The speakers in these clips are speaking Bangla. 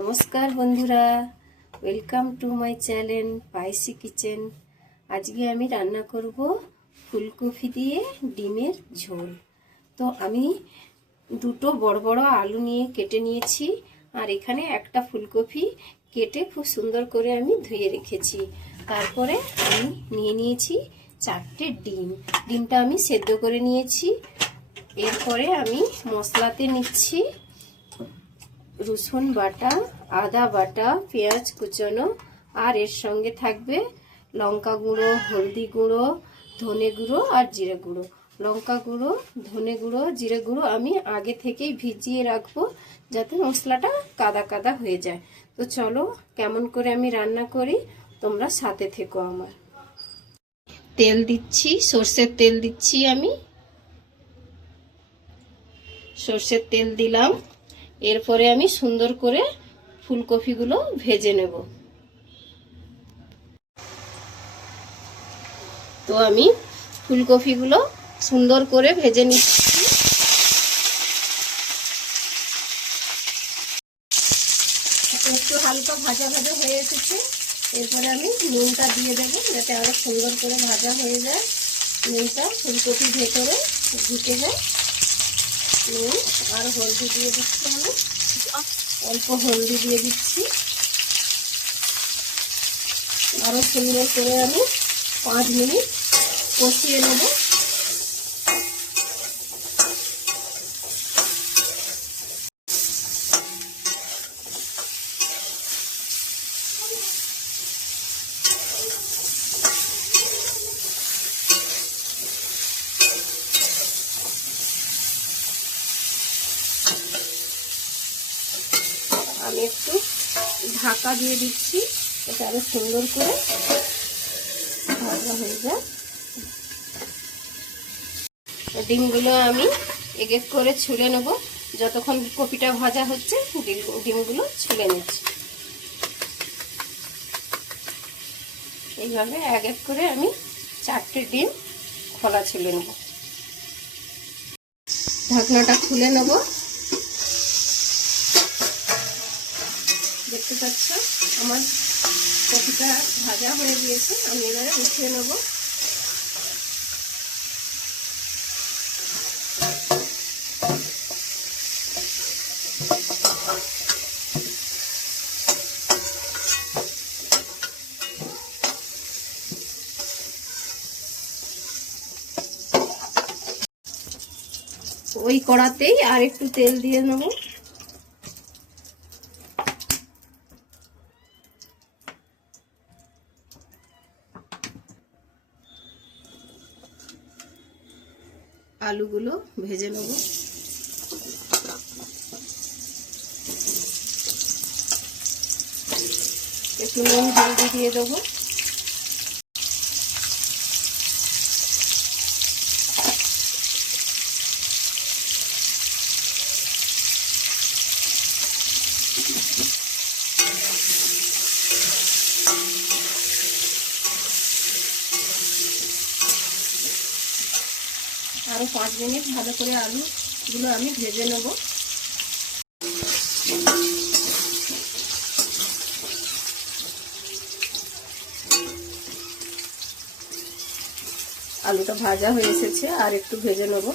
নমস্কার বন্ধুরা, welcome to my channel spicy kitchen. আজকে আমি রান্না করব ফুলকপি দিয়ে ডিমের ঝোল। তো আমি দুটো বড় বড় আলু নিয়ে কেটে নিয়েছি, আর এখানে একটা ফুলকপি কেটে খুব সুন্দর করে আমি ধুয়ে রেখেছি। তারপরে আমি নিয়ে নিয়েছি 4টে ডিম। ডিমটা আমি সেদ্ধ করে নিয়েছি। এরপরে আমি মশলাতে নিচ্ছি রসুন বাটা, আদা বাটা, পেঁয়াজ কুচনো, আর এর সঙ্গে থাকবে লঙ্কা গুঁড়ো, হলদি গুঁড়ো, ধনে গুঁড়ো আর জিরে গুঁড়ো। লঙ্কা গুঁড়ো, ধনে গুঁড়ো, জিরে গুঁড়ো আমি আগে থেকেই ভিজিয়ে রাখবো, যাতে মশলাটা কাদা কাদা হয়ে যায়। তো চলো কেমন করে আমি রান্না করি, তোমরা সাথে থেকো আমার। তেল দিচ্ছি, সর্ষের তেল দিচ্ছি। আমি সর্ষের তেল দিলাম। এরপরে আমি সুন্দর করে ফুলকপিগুলো ভেজে নেব। তো আমি ফুলকপিগুলো সুন্দর করে ভেজে নিচ্ছি। একটু হালকা ভাজা ভাজা হয়ে এসেছে। এরপরে আমি নুনটা দিয়ে দেবো, যাতে আরো সুন্দর করে ভাজা হয়ে যায়। নুনটা ফুলকপির ভেতরে ঢুকে যায়। নুন আর হলদি দিয়ে দিচ্ছি, আমি অল্প হলদি দিয়ে দিচ্ছি। আরো সুন্দর করে আমি 5 মিনিট কষিয়ে নেব। আমি একটু ঢাকা দিয়ে দিচ্ছি, এটা আরো সুন্দর করে ভাজা হয়ে যায়। ডিমগুলো আমি এক এক করে ছুলে নেব। যতক্ষণ কপিটা ভাজা হচ্ছে ডিমগুলো ছুলে নিচ্ছি। এইভাবে এক এক করে আমি 4টে ডিম খোলা ছুলে নেব। ঢাকনাটা খুলে নেব। দেখতে পাচ্ছ আমার কপিটা ভাজা হয়ে গিয়েছে। আমি এবারে উঠিয়ে নেব। ওই কড়াতেই আর একটু তেল দিয়ে নেব। আলুগুলো ভেজে নেব। একটু নুন হলদি দিয়ে দেবো। আরো 5 মিনিট ভালো করে আলুগুলো আমি ভেজে নেব। আলুটা ভাজা হয়ে এসেছে, আর একটু ভেজে নেব।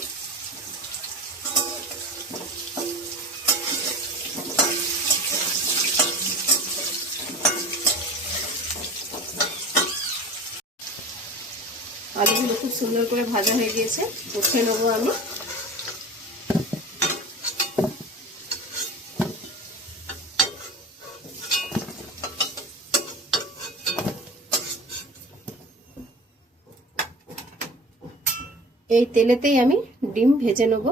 আলুগুলো খুব সুন্দর করে ভাজা হয়ে গিয়েছে, উঠিয়ে নেবো আমি। এই তেলেতেই আমি ডিম ভেজে নেব।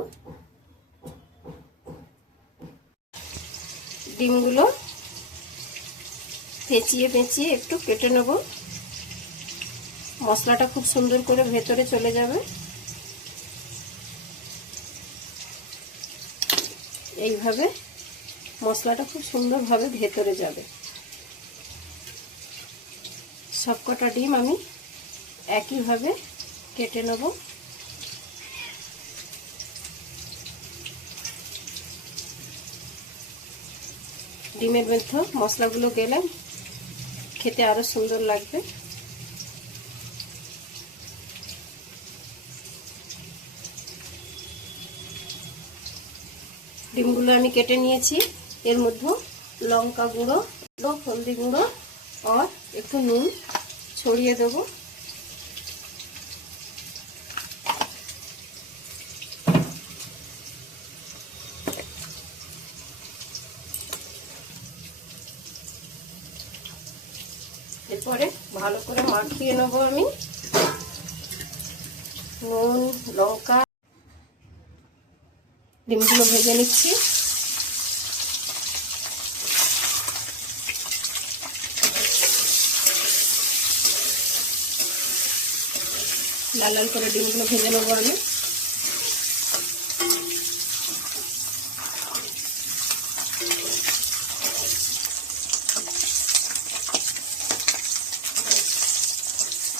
ডিমগুলো পেঁচিয়ে পেঁচিয়ে একটু কেটে নেব। মশলাটা খুব সুন্দর করে ভেতরে চলে যাবে। এইভাবে মশলাটা খুব সুন্দরভাবে ভেতরে যাবে। সবকটা ডিম আমি একইভাবে কেটে নেব। ডিমের মধ্যে মশলাগুলো গেলে খেতে আরো সুন্দর লাগবে। ডিমগুলো আমি কেটে নিয়েছি। এর মধ্যে লঙ্কা গুঁড়ো, হলদি গুঁড়ো আর একটু নুন ছড়িয়ে দেবো। এরপরে ভালো করে মাখিয়ে নেবো আমি। নুন, লঙ্কা, ডিমগুলো ভেজে নিচ্ছি। লাল লাল করে ডিমগুলো ভেজে নেবো আমি।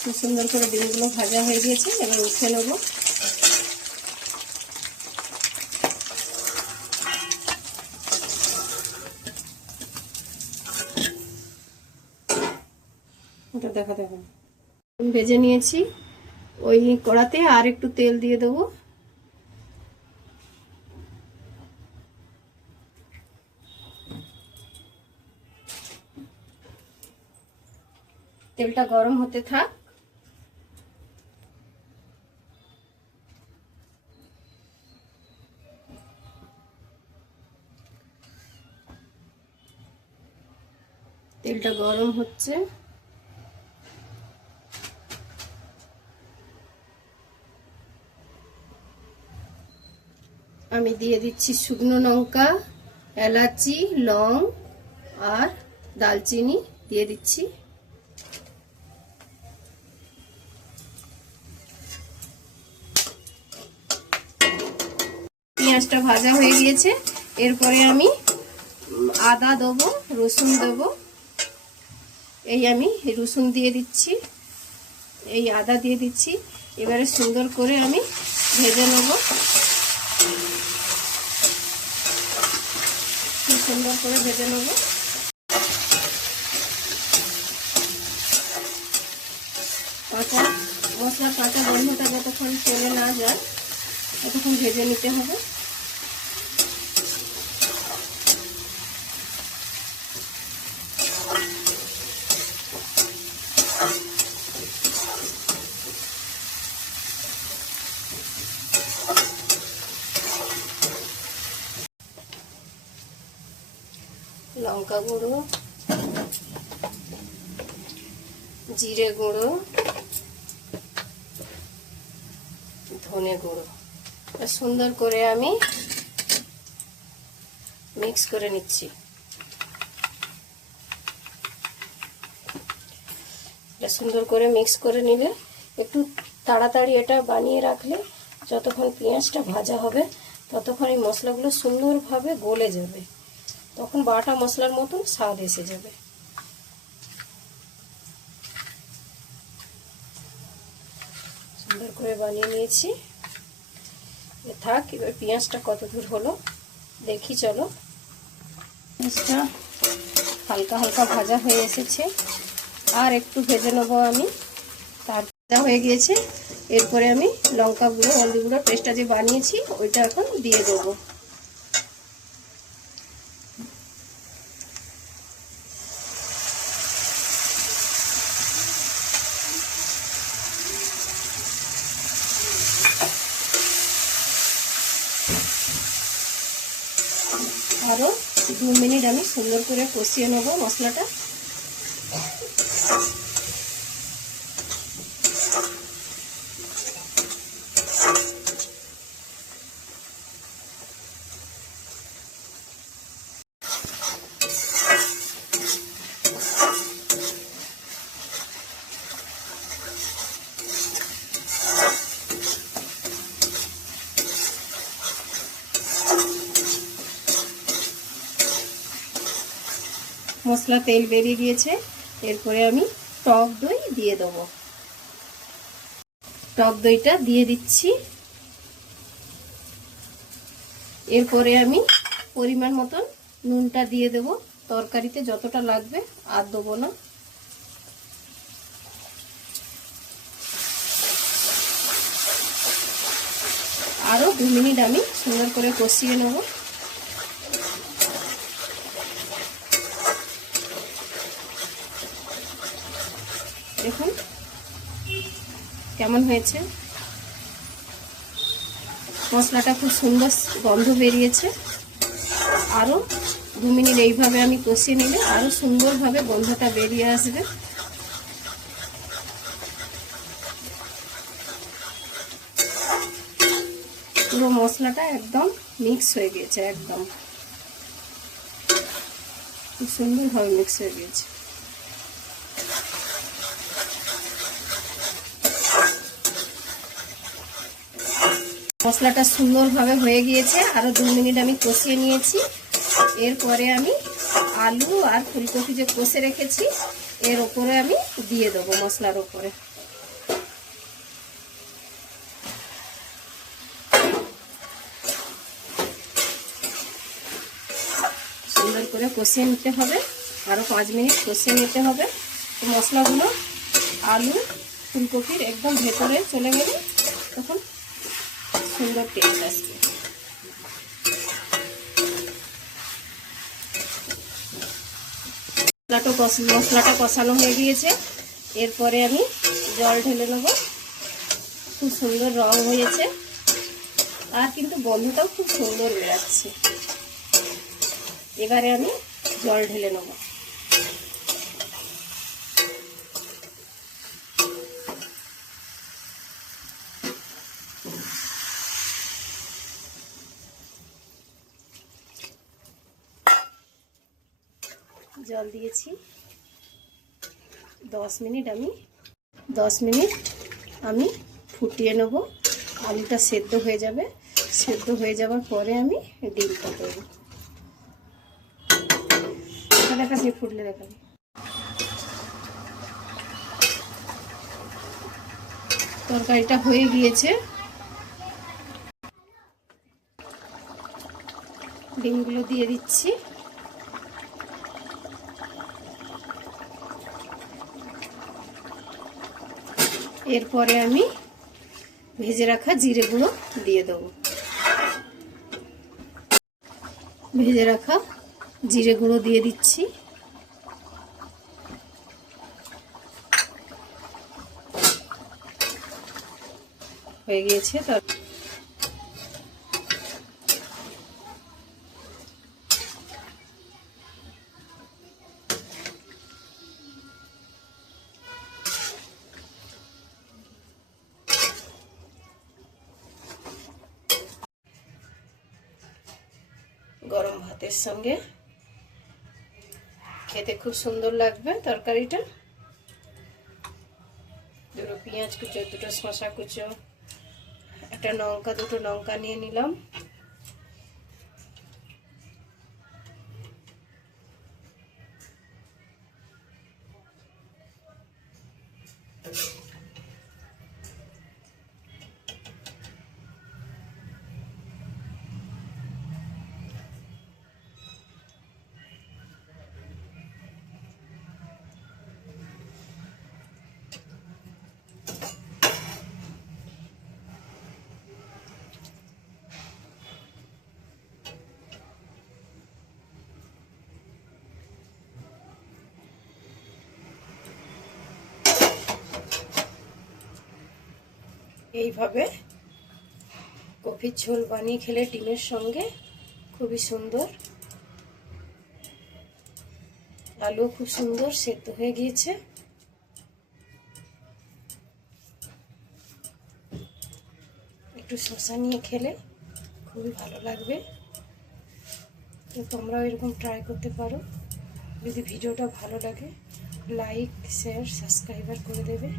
খুব সুন্দর করে ডিমগুলো ভাজা হয়ে গিয়েছে, এবার উঠে নেব। এটা দেখা দেখো ভেজে নিয়েছি। ওই কড়াতে আর একটু তেল দিয়ে দেবো। তেলটা গরম হতে থাক। তেলটা গরম হচ্ছে। আমি দিয়ে দিচ্ছি শুকনো লঙ্কা, এলাচি, লং আর দালচিনি দিয়ে দিচ্ছি। পেঁয়াজটা ভাজা হয়ে গিয়েছে। এরপরে আমি আদা দেবো, রসুন দেবো। এই আমি রসুন দিয়ে দিচ্ছি, এই আদা দিয়ে দিচ্ছি। এবারে সুন্দর করে আমি ভেজে নেব। খুব সুন্দর করে ভেজে নেব। মশলার কাঁচা গন্ধটা যতক্ষণ চলে না যায় ততক্ষণ ভেজে নিতে হবে। লঙ্কা গুঁড়ো, জিরে গুঁড়ো, ধনে গুঁড়ো সুন্দর করে আমি মিক্স করে নিচ্ছি। এটা সুন্দর করে মিক্স করে নিলে একটু তাড়াতাড়ি এটা বানিয়ে রাখলে যতক্ষণ পেঁয়াজটা ভাজা হবে ততক্ষণ এই মশলাগুলো সুন্দরভাবে গলে যাবে, তখন বাটা মশলার মতন স্বাদ এসে যাবে। সুন্দর করে বানিয়ে নিয়েছি। থাক, এবার পেঁয়াজটা কত দূর হলো দেখি চলো। পেঁয়াজটা হালকা হালকা ভাজা হয়ে এসেছে, আর একটু ভেজে নেবো আমি। তার ভাজা হয়ে গিয়েছে। এরপরে আমি লঙ্কা গুঁড়ো, হলদি গুঁড়ো পেস্টটা যে বানিয়েছি ওইটা এখন দিয়ে দেবো। আরো 2 মিনিট আমি সুন্দর করে কষিয়ে নেব মশলাটা। মশলা তেল বেরিয়ে গিয়েছে। এরপরে আমি টক দই দিয়ে দেবো। টক দইটা দিয়ে দিচ্ছি। এরপরে আমি পরিমাণ মতন নুনটা দিয়ে দেবো। তরকারিতে যতটা লাগবে আর দেবো না। আরও 2 মিনিট আমি সুন্দর করে কষিয়ে নেব। দেখুন কেমন হয়েছে, মশলাটা খুব সুন্দর গন্ধ বেরিয়েছে। আরও 2 মিনিট এইভাবে আমি কষিয়ে নিলে আরও সুন্দরভাবে গন্ধটা বেরিয়ে আসবে। পুরো মশলাটা একদম মিক্স হয়ে গিয়েছে, একদম খুব সুন্দরভাবে মিক্স হয়ে গিয়েছে। মশলাটা সুন্দরভাবে হয়ে গিয়েছে, আরও 2 মিনিট আমি কষিয়ে নিয়েছি। এরপরে আমি আলু আর ফুলকপি যে কষে রেখেছি এর ওপরে আমি দিয়ে দেবো, মশলার ওপরে। সুন্দর করে কষিয়ে নিতে হবে, আরও 5 মিনিট কষিয়ে নিতে হবে। তো মশলাগুলো আলু ফুলকপির একদম ভেতরে চলে গেলে তখন সুন্দর টেস্ট আসবে। মশলাটা কষানো হয়ে গিয়েছে, এরপরে আমি জল ঢেলে নেব। খুব সুন্দর রং হয়েছে আর কিন্তু গন্ধটাও খুব সুন্দর বেরাচ্ছে। এবারে আমি জল ঢেলে নেব। জল দিয়েছি 10 মিনিট আমি ফুটিয়ে নেব। আলুটা সেদ্ধ হয়ে যাবে, সেদ্ধ হয়ে যাওয়ার পরে আমি ডিমটা দেবো। দেখাচ্ছি, ফুটলে দেখাবি। তরকারিটা হয়ে গিয়েছে, ডিমগুলো দিয়ে দিচ্ছি। এরপরে আমি ভেজে রাখা জিরে গুঁড়ো দিয়ে দেবো। ভেজে রাখা জিরে গুঁড়ো দিয়ে দিচ্ছি। হয়ে গিয়েছে। গরম ভাতের সঙ্গে খেতে খুব সুন্দর লাগবে তরকারিটা। দুটো পেঁয়াজ কুচো, দুটো শসা কুচো, একটা লঙ্কা, দুটো লঙ্কা নিয়ে নিলাম। এইভাবে কপির ঝোল বানিয়ে খেলে ডিমের সঙ্গে খুবই সুন্দর। আলু খুব সুন্দর সেদ্ধ হয়ে গিয়েছে। একটু শসা নিয়ে খেলে খুবই ভালো লাগবে। তো তোমরাও এরকম ট্রাই করতে পারো। যদি ভিডিওটা ভালো লাগে লাইক শেয়ার সাবস্ক্রাইবার করে দেবে।